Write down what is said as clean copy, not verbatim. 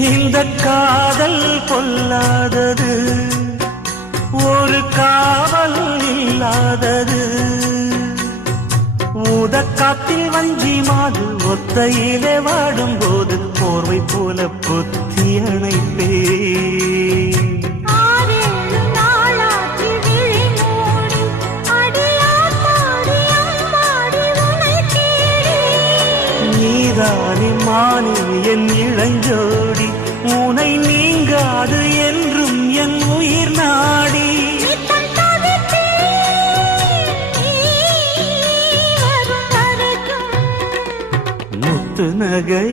இந்த காதல் பொல்லாதது, ஒரு காவல் இல்லாதது. ஊதக்காத்தில் வஞ்சி மாது ஒத்தையிலே வாடும்போது போர்வை போல பொத்தி அணைப்பே. நீதானே மானே என் இளஞ்சோடி, உனை நீங்காது என்றும் என் உயிர் நாடி. முத்து நகை